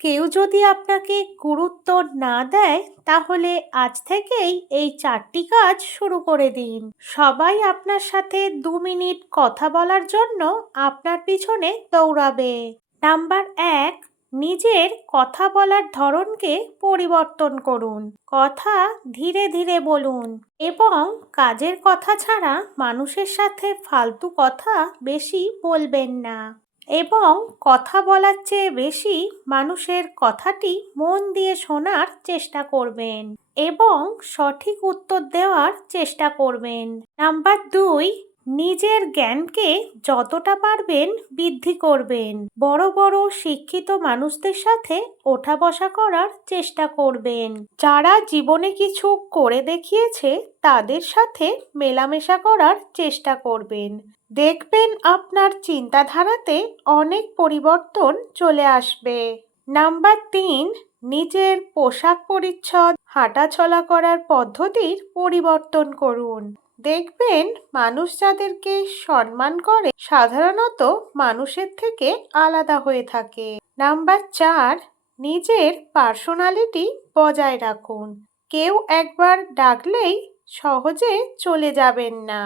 কেউ যদি আপনাকে গুরুত্ব না দেয়, তাহলে আজ থেকেই এই 4টি কাজ শুরু করে দিন। সবাই আপনার সাথে 2 মিনিট কথা বলার জন্য আপনার পিছনে দৌড়াবে। নাম্বার 1, নিজের কথা বলার ধরনকে পরিবর্তন করুন। কথা ধীরে ধীরে বলুন এবং কাজের কথা ছাড়া মানুষের সাথে ফালতু কথা বেশি বলবেন না। এবং কথা বলার চেয়ে বেশি মানুষের কথাটি মন দিয়ে শোনার চেষ্টা করবেন এবং সঠিক উত্তর দেওয়ার চেষ্টা করবেন। নাম্বার 2, নিজের জ্ঞানকে যতটা পারবেন বৃদ্ধি করবেন। বড় বড় শিক্ষিত মানুষদের সাথে ওঠা বসা করার চেষ্টা করবেন। যারা জীবনে কিছু করে দেখিয়েছে তাদের সাথে মেলামেশা করার চেষ্টা করবেন। দেখবেন আপনার চিন্তাধারাতে অনেক পরিবর্তন চলে আসবে। নাম্বার 3, নিজের পোশাক পরিচ্ছদ, হাঁটাচলা করার পদ্ধতির পরিবর্তন করুন। দেখবেন মানুষ যাদেরকে সম্মান করে সাধারণত মানুষের থেকে আলাদা হয়ে থাকে। নাম্বার 4, নিজের পার্সোনালিটি বজায় রাখুন। কেউ একবার ডাকলেই সহজে চলে যাবেন না।